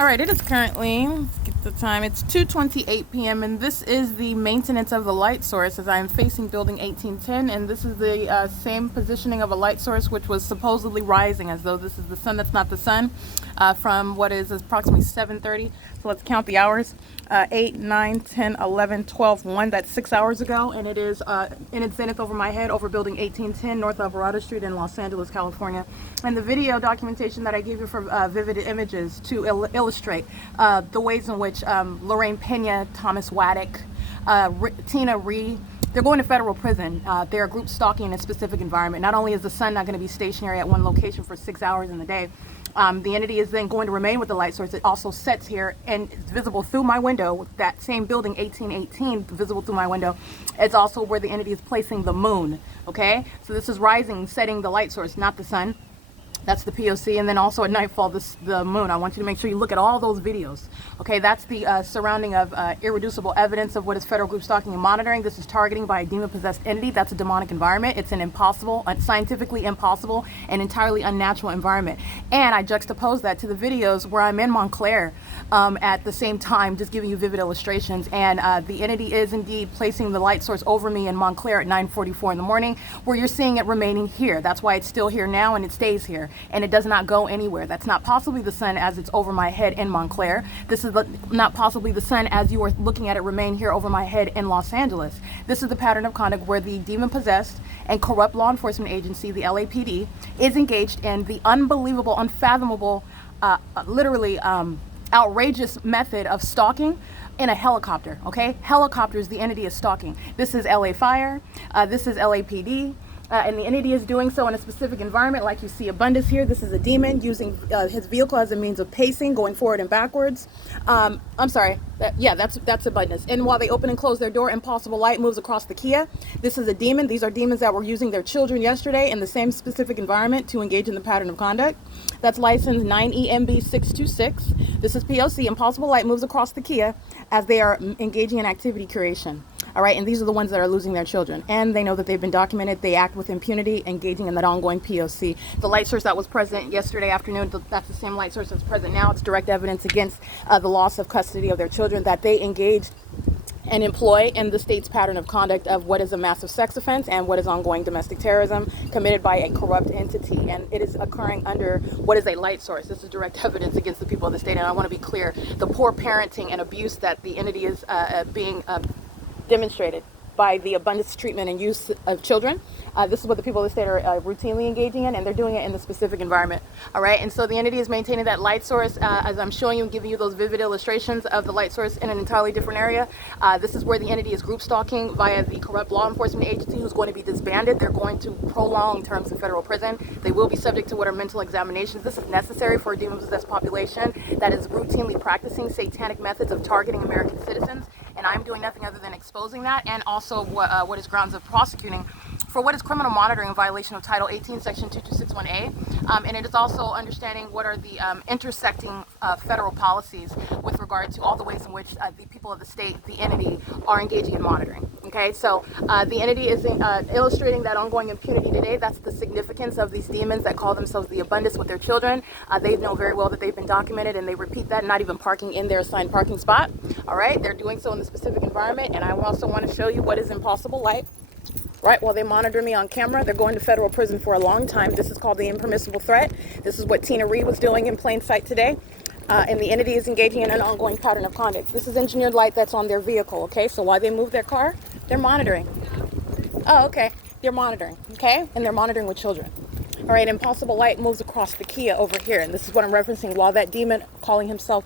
All right, it is currently, let's get the time, it's 2:28 p.m. and this is the maintenance of the light source as I am facing building 1810, and this is the same positioning of a light source which was supposedly rising as though this is the sun. That's not the sun, from what is approximately 7:30. So let's count the hours. 8, 9, 10, 11, 12, 1. That's 6 hours ago, and it is in its zenith over my head over building 1810 North Alvarado Street in Los Angeles, California. And the video documentation that I gave you for vivid images to illustrate the ways in which Lorraine Pena, Thomas Waddick, Tina Reed, they're going to federal prison. They're group stalking in a specific environment. Not only is the sun not going to be stationary at one location for 6 hours in the day, the entity is then going to remain with the light source. It also sets here and it's visible through my window. That same building, 1818, visible through my window. It's also where the entity is placing the moon. Okay, so this is rising, setting the light source, not the sun. That's the P.O.C. And then also at nightfall, the moon. I want you to make sure you look at all those videos. Okay, that's the surrounding of irreducible evidence of what is federal group stalking and monitoring. This is targeting by a demon-possessed entity. That's a demonic environment. It's an impossible, scientifically impossible, and entirely unnatural environment. And I juxtapose that to the videos where I'm in Montclair at the same time, just giving you vivid illustrations. And the entity is indeed placing the light source over me in Montclair at 9:44 in the morning, where you're seeing it remaining here. That's why it's still here now and it stays here. And it does not go anywhere. That's not possibly the sun as it's over my head in Montclair. This is not possibly the sun as you are looking at it remain here over my head in Los Angeles. This is the pattern of conduct where the demon-possessed and corrupt law enforcement agency, the LAPD, is engaged in the unbelievable, unfathomable, literally outrageous method of stalking in a helicopter. Okay, helicopters, the entity is stalking. This is LA Fire. This is LAPD. And the entity is doing so in a specific environment, like you see Abundance here. This is a demon using his vehicle as a means of pacing, going forward and backwards. I'm sorry, that's Abundance. And while they open and close their door, impossible light moves across the Kia. This is a demon. These are demons that were using their children yesterday in the same specific environment to engage in the pattern of conduct. That's license 9EMB626. This is P.O.C. Impossible light moves across the Kia as they are engaging in activity curation. All right, and these are the ones that are losing their children. And they know that they've been documented. They act with impunity, engaging in that ongoing P.O.C. The light source that was present yesterday afternoon, that's the same light source that's present now. It's direct evidence against the loss of custody of their children that they engaged and employ in the state's pattern of conduct of what is a massive sex offense and what is ongoing domestic terrorism committed by a corrupt entity. And it is occurring under what is a light source. This is direct evidence against the people of the state. And I want to be clear, the poor parenting and abuse that the entity is being demonstrated by the abundance treatment and use of children. This is what the people of the state are routinely engaging in, and they're doing it in the specific environment. All right, and so the entity is maintaining that light source as I'm showing you and giving you those vivid illustrations of the light source in an entirely different area. This is where the entity is group stalking via the corrupt law enforcement agency who's going to be disbanded. They're going to prolong terms in federal prison. They will be subject to what are mental examinations. This is necessary for a demon-possessed population that is routinely practicing satanic methods of targeting American citizens. And I'm doing nothing other than exposing that, and also what is grounds of prosecuting for what is criminal monitoring in violation of Title 18, Section 2261A. And it is also understanding what are the intersecting federal policies with regard to all the ways in which the people of the state, the entity, are engaging in monitoring. Okay, so the entity is illustrating that ongoing impunity today. That's the significance of these demons that call themselves the Abundance with their children. They know very well that they've been documented, and they repeat that, not even parking in their assigned parking spot. All right, they're doing so in the specific environment. And I also want to show you what is impossible light. Right, while they monitor me on camera, they're going to federal prison for a long time. This is called the impermissible threat. This is what Tina Reed was doing in plain sight today. And the entity is engaging in an ongoing pattern of conduct. This is engineered light that's on their vehicle, okay? So while they move their car, they're monitoring. Oh, okay. They're monitoring, okay? And they're monitoring with children. All right, impossible light moves across the Kia over here. And this is what I'm referencing. While that demon calling himself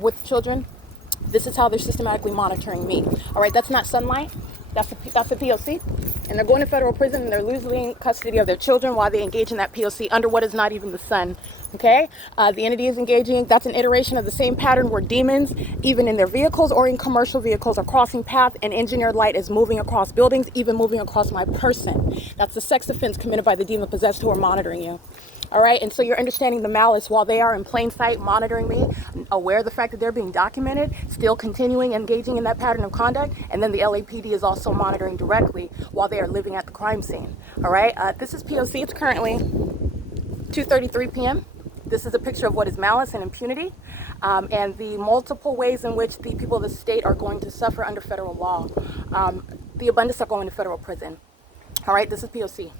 with children, this is how they're systematically monitoring me. All right, that's not sunlight. That's a P.O.C. And they're going to federal prison, and they're losing custody of their children while they engage in that P.O.C. under what is not even the sun. Okay? The entity is engaging. That's an iteration of the same pattern where demons, even in their vehicles or in commercial vehicles, are crossing paths, and engineered light is moving across buildings, even moving across my person. That's a sex offense committed by the demon possessed who are monitoring you. All right, and so you're understanding the malice while they are in plain sight monitoring me, aware of the fact that they're being documented, still continuing engaging in that pattern of conduct, and then the LAPD is also monitoring directly while they are living at the crime scene. All right, this is P.O.C. It's currently 2:33 p.m. This is a picture of what is malice and impunity, and the multiple ways in which the people of the state are going to suffer under federal law. The abundance are going to federal prison. All right, this is P.O.C.